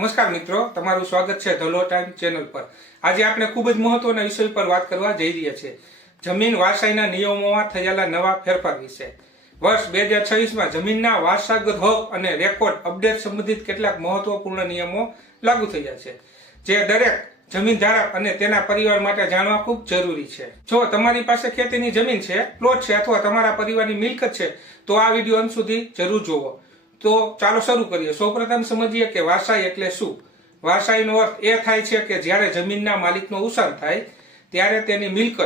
નમસ્કાર મિત્રો, તમારું સ્વાગત છે ધ લો ટાઈમ ચેનલ પર। આજે આપણે ખૂબ જ મહત્વના વિષય પર વાત કરવા જઈ રહ્યા છીએ, જમીન વારસાઈના નિયમોમાં થયેલા નવા ફેરફાર વિશે। વર્ષ 2026માં જમીનના વારસાગત હક અને રેકોર્ડ અપડેટ સંબંધિત કેટલાક મહત્વપૂર્ણ નિયમો લાગુ થયા છે, જે દરેક જમીનધારક અને તેના પરિવાર માટે જાણવા ખૂબ જરૂરી છે। જો તમારી પાસે ખેતીની જમીન છે, પ્લોટ છે અથવા તમારા પરિવારની મિલકત છે તો આ વિડીયો અંત સુધી જરૂર જોવો। તો ચાલો શરૂ કરીએ। સૌપ્રથમ સમજીએ કે વારસાઈ એટલે શું। વારસાઈનો અર્થ એ થાય છે કે જ્યારે જમીનના માલિકનું અવસાન થાય ત્યારે તેની મિલકત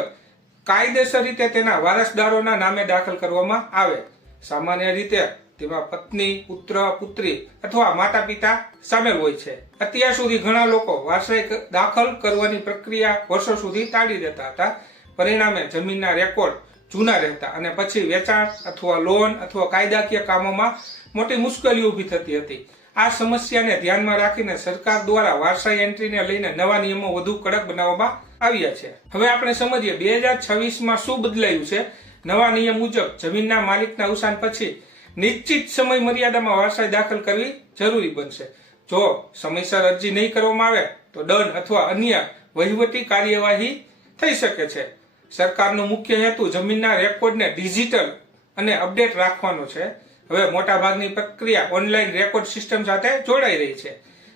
કાયદેસર રીતે તેના વારસદારોના નામે દાખલ કરવામાં આવે। સામાન્ય રીતે તેમાં પત્ની, પુત્ર, પુત્રી અથવા માતા પિતા સામેલ હોય છે। અત્યાર સુધી ઘણા લોકો વારસાઈ દાખલ કરવાની પ્રક્રિયા વર્ષો સુધી ટાળી દેતા હતા, પરિણામે જમીનના રેકોર્ડ જૂના રહેતા અને પછી વેચાણ અથવા લોન અથવા કાયદાકીય કામોમાં મોટી મુશ્કેલીઓ ઊભી થતી હતી। આ સમસ્યાને ધ્યાનમાં રાખીને સરકાર દ્વારા વારસાઈ એન્ટ્રીને લઈને નવા નિયમો વધુ કડક બનાવવામાં આવ્યા છે। હવે આપણે સમજીએ 2026માં શું બદલાયું છે। નવા નિયમ મુજબ જમીનના માલિકના અવસાન પછી નિશ્ચિત સમય મર્યાદામાં વારસાઈ દાખલ કરવી જરૂરી બનશે। જો સમયસર અરજી નહીં કરવામાં આવે તો દંડ અથવા અન્ય વહીવટી કાર્યવાહી થઈ શકે છે। સરકારનો મુખ્ય હેતુ જમીનના રેકોર્ડને ડિજિટલ અને અપડેટ રાખવાનો છે। હવે મોટાભાગની પ્રક્રિયા ઓનલાઈન રેકોર્ડ સિસ્ટમ સાથે જોડાઈ રહી છે,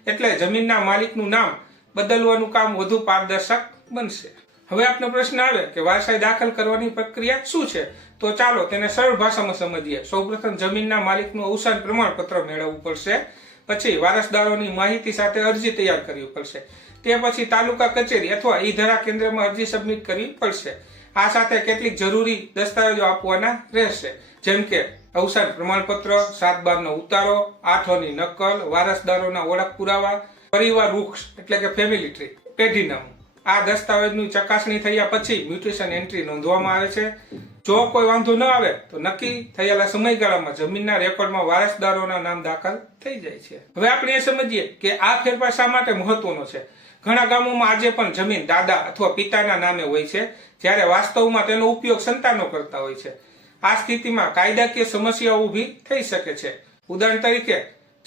એટલે જમીનના માલિકનું નામ બદલવાનું કામ વધુ પારદર્શક બનશે। હવે આપનો પ્રશ્ન આવે કે વારસાઈ દાખલ કરવાની પ્રક્રિયા શું છે, તો ચાલો તેને સરળ ભાષામાં સમજીએ। સૌપ્રથમ જમીનના માલિકનું અવસાન પ્રમાણપત્ર મેળવવું પડશે, પછી વારસદારોની માહિતી સાથે અરજી તૈયાર કરવી પડશે, તે પછી તાલુકા કચેરી અથવા ઈ ધરા કેન્દ્રમાં અરજી સબમિટ કરવી પડશે। આ સાથે કેટલીક જરૂરી દસ્તાવેજો આપવાના રહેશે, જેમ કે અવસાન પ્રમાણપત્ર, 7/12નો ઉતારો, 8ની નકલ, વારસદારોના ઓળખ પુરાવા, પરિવાર વૃક્ષ એટલે કે ફેમિલી ટ્રી, પેઢીનામું। આ દસ્તાવેજની ચકાસણી થયા પછી મ્યુટેશન એન્ટ્રી નોંધવામાં આવે છે। જો કોઈ વાંધો ન આવે તો નક્કી થયેલા સમયગાળામાં જમીનના રેકોર્ડમાં વારસદારોના નામ દાખલ થઈ જાય છે। હવે આપણે એ સમજીએ કે આ ફેરફાર શા માટે મહત્વનો છે। ઘણા ગામોમાં આજે પણ જમીન દાદા અથવા પિતાના નામે હોય છે, જ્યારે વાસ્તવમાં તેનો ઉપયોગ સંતાનો કરતા હોય છે। આ સ્થિતિમાં કાયદાકીય સમસ્યાઓ ઊભી થઈ શકે છે। ઉદાહરણ તરીકે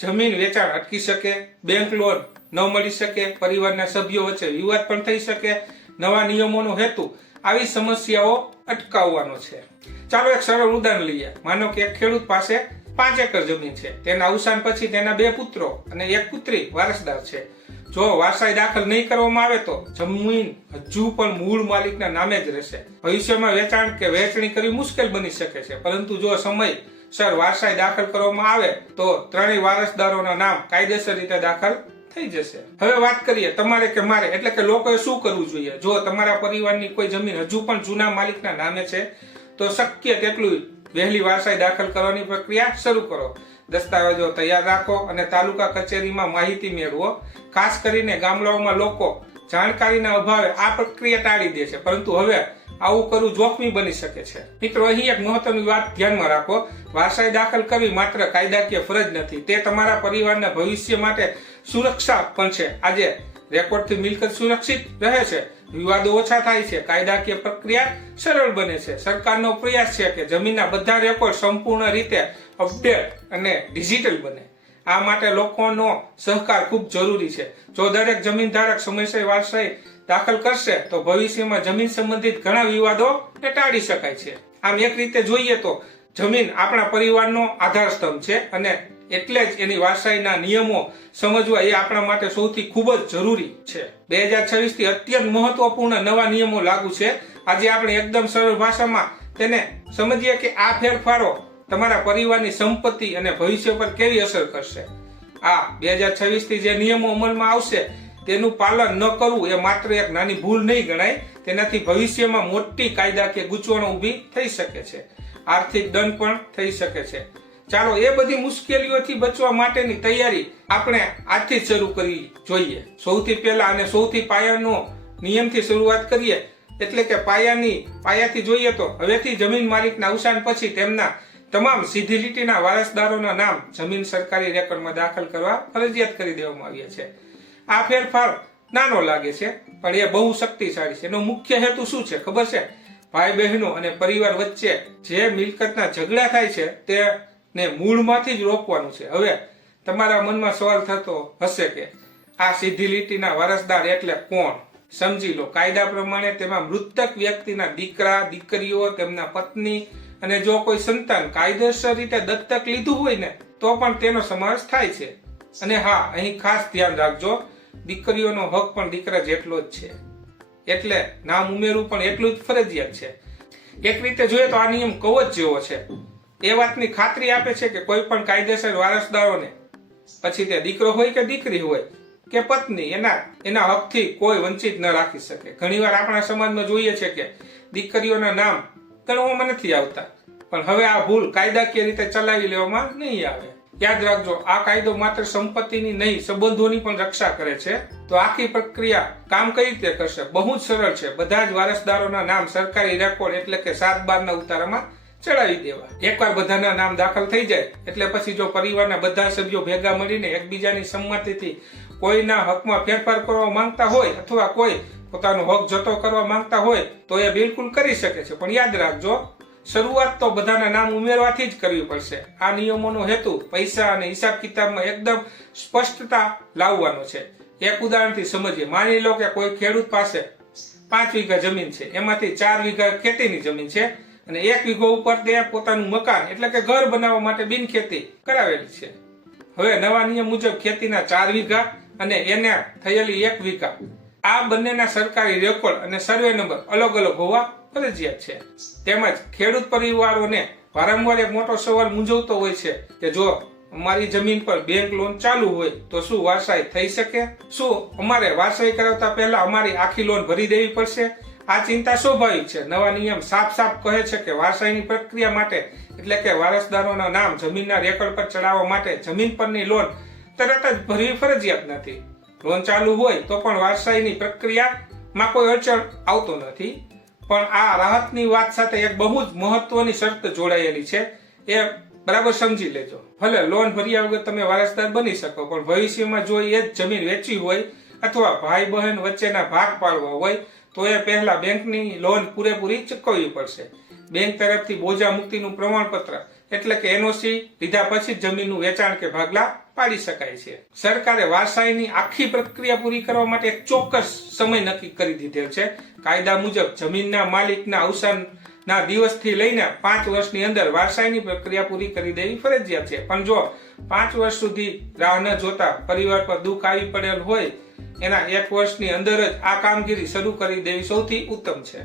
જમીન વેચાણ અટકી શકે, બેંક લોન ન મળી શકે, પરિવારના સભ્યો વચ્ચે વિવાદ પણ થઈ શકે। નવા નિયમોનો હેતુ આવી સમસ્યાઓ અટકાવવાનો છે। ચાલો એક સરળ ઉદાહરણ લઈએ। માનો કે એક ખેડૂત પાસે 5 એકર જમીન છે, તેના અવસાન પછી તેના 2 પુત્રો અને 1 પુત્રી વારસદાર છે। જો વારસાઈ દાખલ નહીં કરવામાં આવે તો જમીન હજુ પણ મૂળ માલિકના નામે જ રહેશે। ભવિષ્યમાં વેચાણ કે વહેંચણી કરવી મુશ્કેલ બની શકે છે, પરંતુ જો સમયસર વારસાઈ દાખલ કરવામાં આવે તો ત્રણેય વારસદારોના નામ કાયદેસર રીતે દાખલ થઈ જશે। હવે વાત કરીએ તમારે કે મારે એટલે કે લોકોએ શું કરવું જોઈએ। જો તમારા પરિવારની કોઈ જમીન હજુ પણ જૂના માલિકના નામે છે તો શક્ય તેટલું વહેલી વારસાઈ દાખલ કરવાની પ્રક્રિયા શરૂ કરો। દસ્તાવેજો તૈયાર રાખો અને તાલુકા કચેરીમાં માહિતી મેળવો। ખાસ કરીને ગામડાઓમાં લોકો જાણકારીના અભાવે આ પ્રક્રિયા ટાળી દે છે, પરંતુ હવે આવું કરવું જોખમી બની શકે છે। મિત્રો, અહીં એક મહત્વની વાત ધ્યાનમાં રાખો, વારસાઈ દાખલ કરવી માત્ર કાયદાકીય ફરજ નથી, તે તમારા પરિવારના ભવિષ્ય માટે સુરક્ષા પણ છે। આજે રેકોર્ડથી મિલકત સુરક્ષિત રહે છે, વિવાદો ઓછા થાય છે, કાયદાકીય પ્રક્રિયા સરળ બને છે। સરકારનો પ્રયાસ છે કે જમીનના બધા રેકોર્ડ સંપૂર્ણ રીતે અપડેટ અને ડિજિટલ બને। આ માટે લોકોનો સહકાર ખૂબ જરૂરી છે। જો દરેક જમીનધારક સમયસર વારસાઈ દાખલ કરશે તો ભવિષ્યમાં જમીન સંબંધિત ઘણા વિવાદો ટાળી શકાય છે। આમ એક રીતે જોઈએ તો જમીન આપણા પરિવારનો આધાર સ્તંભ છે અને એટલે જ એની વારસાઈના નિયમો સમજવા એ આપણા માટે સૌથી ખૂબ જ જરૂરી છે। 2026થી અત્યંત મહત્વપૂર્ણ નવા નિયમો લાગુ છે। આજે આપણે એકદમ સરળ ભાષામાં તેને સમજીએ કે આ ફેરફારો તમારા પરિવારની સંપત્તિ અને ભવિષ્ય પર કેવી અસર કરશે। આ 2026થી જે નિયમો અમલમાં આવશે તેનું પાલન ન કરવું એ માત્ર એક નાની ભૂલ નહીં ગણાય, તેનાથી ભવિષ્યમાં મોટી કાયદાકીય ગૂંચવણો ઊભી થઈ શકે છે, આર્થિક દંડ પણ થઈ શકે છે। ચાલો એ બધી મુશ્કેલીઓથી બચવા માટેની તૈયારી આપણે આજથી જ શરૂ કરવી જોઈએ। સૌથી પહેલા અને સૌથી પાયાનો નિયમથી શરૂઆત કરીએ, એટલે કે પાયાથી જોઈએ તો હવેથી જમીન માલિકના અવસાન પછી તેમના તમામ સીધી લીટીના વારસદારોના નામ જમીન સરકારી રેકોર્ડમાં દાખલ કરવા ફરજિયાત કરી દેવામાં આવ્યા છે। આ ફેરફાર નાનો લાગે છે પણ એ બહુ શક્તિશાળી છે। એનો મુખ્ય હેતુ શું છે ખબર છે? ભાઈ બહેનો અને પરિવાર વચ્ચે જે મિલકતના ઝઘડા થાય છે તેને મૂળમાંથી જ રોકવાનું છે। હવે તમારા મનમાં સવાલ થતો હશે કે આ સીધી લીટીના વારસદાર એટલે કોણ સમજી લો. કાયદા પ્રમાણે તેમાં મૃતક વ્યક્તિના દીકરા, દીકરીઓ, તેમના પત્ની અને જો કોઈ સંતાન કાયદેસર રીતે દત્તક લીધું હોય ને તો પણ તેનો સમાવેશ થાય છે. અને હા, અહીં ખાસ ધ્યાન રાખજો, દીકરીઓનો હક પણ દીકરા જેટલો જ છે, એટલે નામ ઉમેરવું પણ એટલું જ ફરજિયાત છે. એક રીતે જોઈએ તો આ નિયમ કવચ જેવો છે. એ વાતની ખાતરી આપે છે કે કોઈ પણ કાયદેસર વારસદારોને, પછી તે દીકરો હોય કે દીકરી હોય કે પત્ની, એના હકથી કોઈ વંચિત ન રાખી શકે. ઘણીવાર આપણા સમાજમાં જોઈએ છે કે દીકરીઓના નામ ગણવામાં નથી આવતા, પણ હવે આ ભૂલ કાયદાકીય રીતે ચલાવી લેવામાં નહીં આવે. યાદ રાખજો, આ કાયદો માત્ર સંપત્તિની નહીં, સંબંધોની પણ રક્ષા કરે છે. તો આખી પ્રક્રિયા કામ કઈ રીતે કરશે? બહુ જ સરળ છે. બધા જ વારસદારોના નામ સરકારી રેકોર્ડ એટલે કે 7/12 ઉતારામાં ચડાવી દેવા. એકવાર બધાના નામ દાખલ થઈ જાય એટલે પછી જો પરિવારના બધા સભ્યો ભેગા મળીને એકબીજાની સંમતિથી કોઈના હકમાં ફેરફાર કરવા માંગતા હોય અથવા કોઈ પોતાનો હક જતો કરવા માંગતા હોય તો એ બિલકુલ કરી શકે છે. પણ યાદ રાખજો, શરૂઆત તો બધાના નામ ઉમેરવાથી જ કરવી પડશે. આ નિયમોનો હેતુ પૈસા અને હિસાબ કિતાબમાં એકદમ સ્પષ્ટતા લાવવાનો છે. એક ઉદાહરણથી સમજીએ. માની લો કે કોઈ ખેડૂત પાસે 5 વીઘા જમીન છે, એમાંથી 4 વીઘા ખેતીની જમીન છે અને 1 વીઘો ઉપર તે પોતાનું મકાન એટલે કે ઘર બનાવવા માટે બિનખેતી કરાવેલી છે. હવે નવા નિયમ મુજબ ખેતીના 4 વીઘા અને એને થયેલી 1 વીઘા, આ બંનેના સરકારી રેકોર્ડ અને સર્વે નંબર અલગ અલગ હોવા ફરજિયાત છે. તેમજ ખેડૂત પરિવારોને વારંવાર એક મોટો સવાલ મૂંઝવતો હોય છે કે જો અમારી જમીન પર બેંક લોન ચાલુ હોય તો શું વારસાઈ થઈ શકે? શું અમારે વારસાઈ કરાવતા પહેલા અમારી આખી લોન ભરી દેવી પડશે? આ ચિંતા સ્વાભાવિક છે. નવા નિયમ સાફ કહે છે કે વારસાઈની પ્રક્રિયા માટે એટલે કે વારસદારોના નામ જમીનના રેકોર્ડ પર ચડાવવા માટે જમીન પરની લોન તરત જ ભરવી ફરજિયાત નથી. લોન ચાલુ હોય તો પણ વારસાઈની પ્રક્રિયામાં કોઈ અડચણ આવતો નથી. પણ આ રાહતની વાત સાથે એક બહુ જ મહત્વની શરત જોડાયેલી છે, એ બરાબર સમજી લેજો. ભલે લોન ભર્યા વગર તમે વારસદાર બની શકો, પણ ભવિષ્યમાં જો એ જ જમીન વેચી હોય અથવા ભાઈ બહેન વચ્ચેના ભાગ પાડવા હોય તો એ પહેલા બેંકની લોન પૂરેપૂરી ચૂકવવી પડશે. બેંક તરફથી બોજા મુક્તિનું પ્રમાણપત્ર એટલે કે એનઓસી લીધા પછી જમીનનું વેચાણ કે ભાગલા પાડી શકાય છે. સરકારે વારસાઈની આખી પ્રક્રિયા પૂરી કરવા માટે એક ચોક્કસ સમય નક્કી કરી દીધેલ છે. કાયદા મુજબ જમીનના માલિકના અવસાનના દિવસથી લઈને 5 વર્ષની અંદર વારસાઈની પ્રક્રિયા પૂરી કરી દેવી ફરજિયાત છે. પણ જો 5 વર્ષ સુધી રાહ ન જોતા પરિવાર પર દુઃખ આવી પડેલ હોય, એના 1 વર્ષની અંદર જ આ કામગીરી શરૂ કરી દેવી સૌથી ઉત્તમ છે.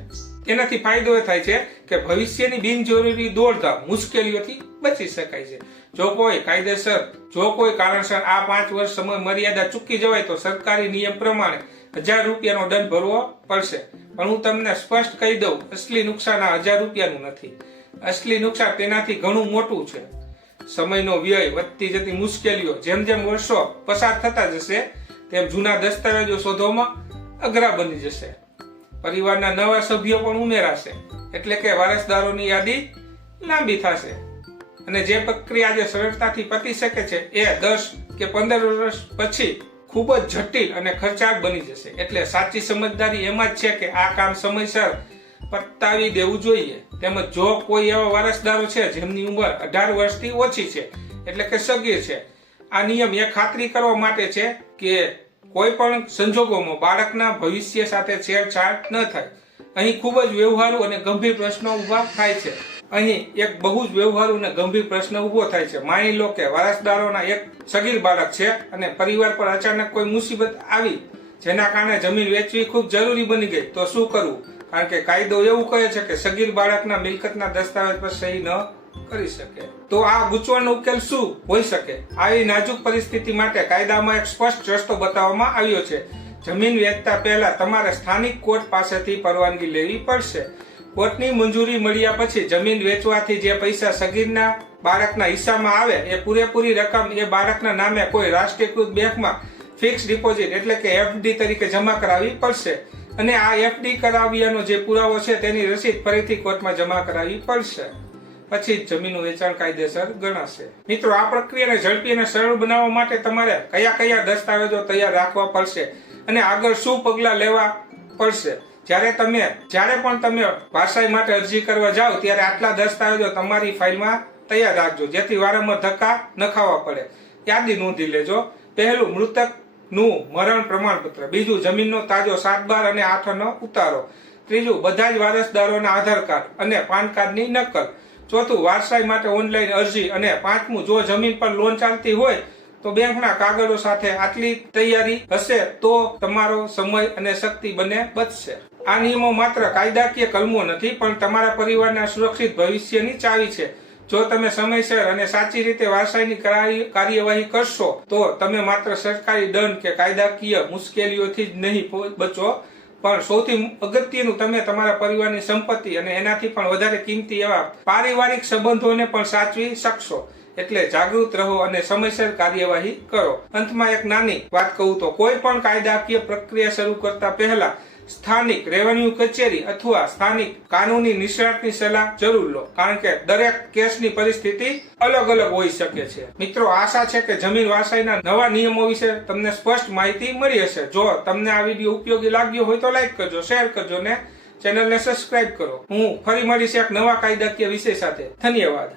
તેનાથી ફાયદો એ થાય છે કે ભવિષ્યની બિનજરૂરી દોડધામ, મુશ્કેલીઓથી બચી શકાય છે. જો કોઈ કારણસર આ 5 વર્ષ સમય મર્યાદા ચૂકી જવાય તો સરકારી નિયમ પ્રમાણે 1000 રૂપિયાનો દંડ ભરવો પડશે. પણ હું તમને સ્પષ્ટ કહી દઉં, અસલી નુકસાન આ 1000 રૂપિયાનું નથી. અસલી નુકસાન તેનાથી ઘણું મોટું છે. સમયનો વ્યય, વધતી જતી મુશ્કેલીઓ, જેમ વર્ષો પસાર થતા જશે તેમ જૂના દસ્તાવેજો શોધવામાં અઘરા બની જશે. પરિવારના નવા સભ્યો પણ ઉમેરાશે એટલે કે વારસદારોની યાદી લાંબી થશે અને જે પ્રક્રિયા આજે સરળતાથી પતી શકે છે એ 10 કે 15 વર્ષ પછી ખૂબ જ જટિલ અને ખર્ચાળ બની જશે. એટલે સાચી સમજદારી એમાં જ છે કે આ કામ સમયસર પતાવી દેવું જોઈએ. તેમજ જો કોઈ એવા વારસદારો છે જેમની ઉંમર 18 વર્ષથી ઓછી છે એટલે કે સગીર છે, આ નિયમ એ ખાતરી કરવા માટે છે કે કોઈ પણ સંજોગોમાં બાળકના ભવિષ્ય સાથે છેડછાડ ન થાય. અહીં ખૂબ જ વ્યવહારુ અને ગંભીર પ્રશ્નો ઉભા થાય છે. અહીં એક બહુ જ વ્યવહારુ અને ગંભીર પ્રશ્ન ઉભો થાય છે. માની લો કે વારસદારોના એક સગીર બાળક છે અને પરિવાર પર અચાનક કોઈ મુસીબત આવી જેના કારણે જમીન વેચવી ખૂબ જરૂરી બની ગઈ, તો શું કરવું? કારણ કે કાયદો એવું કહે છે કે સગીર બાળકના મિલકતના દસ્તાવેજ પર સહી ન કરી શકે. તો આ ગૂંચવણનો ઉકેલ શું હોઈ શકે? આવી નાજુક પરિસ્થિતિ માટે કાયદામાં એક સ્પષ્ટ રસ્તો બતાવવામાં આવ્યો છે. જમીન વેચતા પહેલા તમારે સ્થાનિક કોર્ટ પાસેથી પરવાનગી લેવી પડશે. કોર્ટની મંજૂરી મળ્યા પછી જમીન વેચવાથી જે પૈસા સગીરના બાળકના હિસ્સામાં આવે એ પૂરેપૂરી રકમ એ બાળકના નામે કોઈ રાષ્ટ્રીયકૃત બેંકમાં ફિક્સ ડિપોઝિટ એટલે કે એફડી તરીકે જમા કરાવવી પડશે. અને આ એફડી કરાવ્યાનો જે પુરાવો છે તેની રસીદ ફરીથી કોર્ટમાં જમા કરાવવી પડશે. પછી જમીનનું વેચાણ કાયદેસર ગણાશે. મિત્રો, આ પ્રક્રિયાને ઝડપી અને સરળ બનાવવા માટે તમારે કયા દસ્તાવેજો તૈયાર રાખવા પડશે અને આગળ શું પગલાં લેવા પડશે? જ્યારે પણ તમે વારસાઈ માટે અરજી કરવા જાઓ ત્યારે આટલા દસ્તાવેજો તમારી ફાઇલમાં તૈયાર રાખજો જેથી વારંવાર ધક્કા ન ખાવા પડે. યાદી નોંધી લેજો. પહેલું, મૃતક નું મરણ પ્રમાણપત્ર, બીજું જમીનનો તાજો 7/12 અને 8 ઉતારો, ત્રીજું બધા જ વારસદારોના આધાર કાર્ડ અને પાન કાર્ડની નકલ, ચોથું વારસાઈ માટે ઓનલાઈન અરજી અને પાંચમું જો જમીન પર લોન ચાલતી હોય તો બેંકના કાગળો સાથે આટલી તૈયારી હશે તો તમારો સમય અને શક્તિ બંને બચશે. આ નિયમો માત્ર કાયદાકીય કલમો નથી પણ તમારા પરિવારના સુરક્ષિત ભવિષ્યની ચાવી છે. જો તમે સમયસર અને સાચી રીતે વારસાઈની કાર્યવાહી કરશો તો તમે માત્ર સરકારી દંડ કે કાયદાકીય મુશ્કેલીઓથી જ નહીં બચો પણ સૌથી અગત્યનું તમે તમારા પરિવારની સંપત્તિ અને એનાથી પણ વધારે કિંમતી એવા પારિવારિક સંબંધોને પણ સાચવી શકશો. એટલે જાગૃત રહો અને સમયસર કાર્યવાહી કરો. અંતમાં એક નાની વાત કહું તો કોઈ પણ કાયદાકીય પ્રક્રિયા શરૂ કરતા પહેલા સ્થાનિક રેવન્યુ કચેરી અથવા સ્થાનિક કાનૂની નિષ્ણાતની સલાહ જરૂર લો, કારણ કે દરેક કેસની પરિસ્થિતિ અલગ અલગ હોઈ શકે છે. મિત્રો, આશા છે કે જમીન વારસાઈના નવા નિયમો વિશે તમને સ્પષ્ટ માહિતી મળી હશે. જો તમને આ વિડીયો ઉપયોગી લાગ્યો હોય તો લાઈક કરજો, શેર કરજો ને ચેનલને સબસ્ક્રાઇબ કરો. હું ફરી મળીશ એક નવા કાયદાકીય વિષય સાથે. ધન્યવાદ.